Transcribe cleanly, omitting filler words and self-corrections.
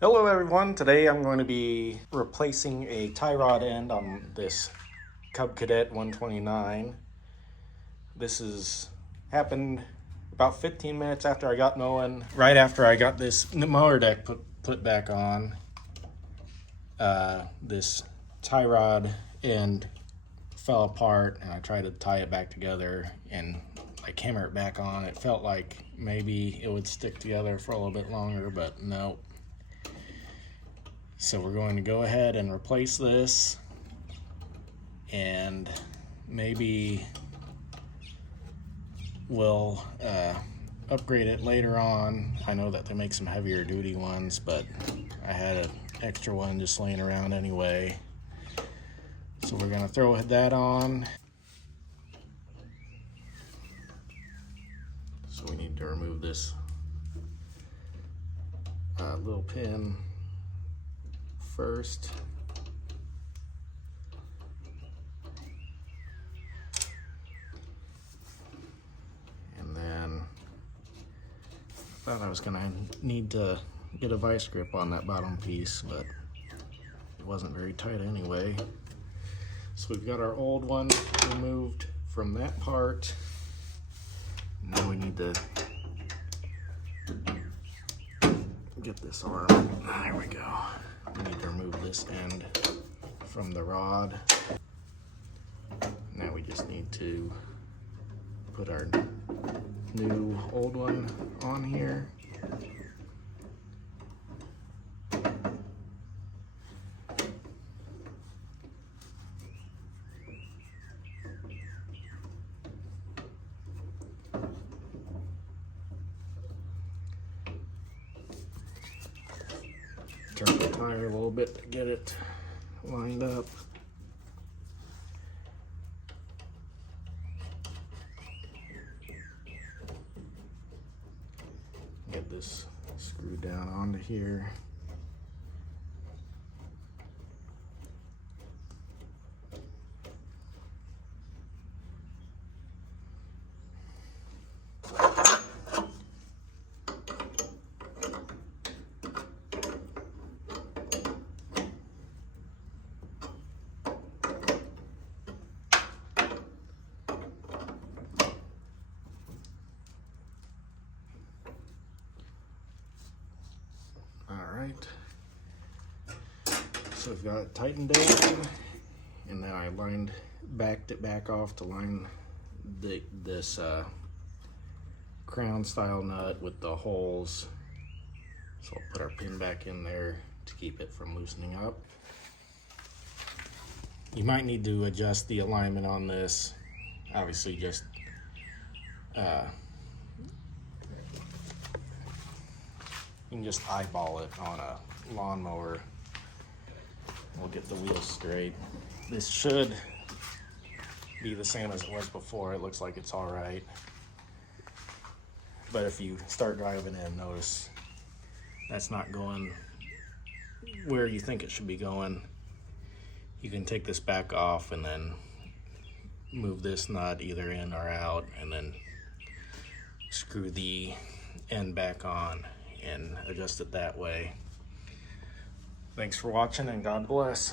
Hello everyone, today I'm going to be replacing a tie rod end on this Cub Cadet 129. This has happened about 15 minutes after I got mowing. Right after I got this mower deck put back on, this tie rod end fell apart and I tried to tie it back together and like hammer it back on. It felt like maybe it would stick together for a little bit longer, but no. So we're going to go ahead and replace this, and maybe we'll upgrade it later on. I know that they make some heavier duty ones, but I had an extra one just laying around anyway. So we're going to throw that on. So we need to remove this little pin first. And then I thought I was gonna need to get a vice grip on that bottom piece, but it wasn't very tight anyway. So we've got our old one removed from that part. Now we need to get this arm. There we go. We need to remove this end from the rod. Now we just need to put our new old one on here. Turn the tire a little bit to get it lined up. Get this screwed down onto here. So we've got it tightened down, and then I backed it back off to line this crown style nut with the holes. So I'll put our pin back in there to keep it from loosening up. You might need to adjust the alignment on this. Obviously just you can just eyeball it on a lawnmower. We'll get the wheels straight. This should be the same as it was before. It looks like it's all right. But if you start driving in, notice that's not going where you think it should be going. You can take this back off and then move this nut either in or out, and then screw the end back on and adjust it that way. Thanks for watching, and God bless.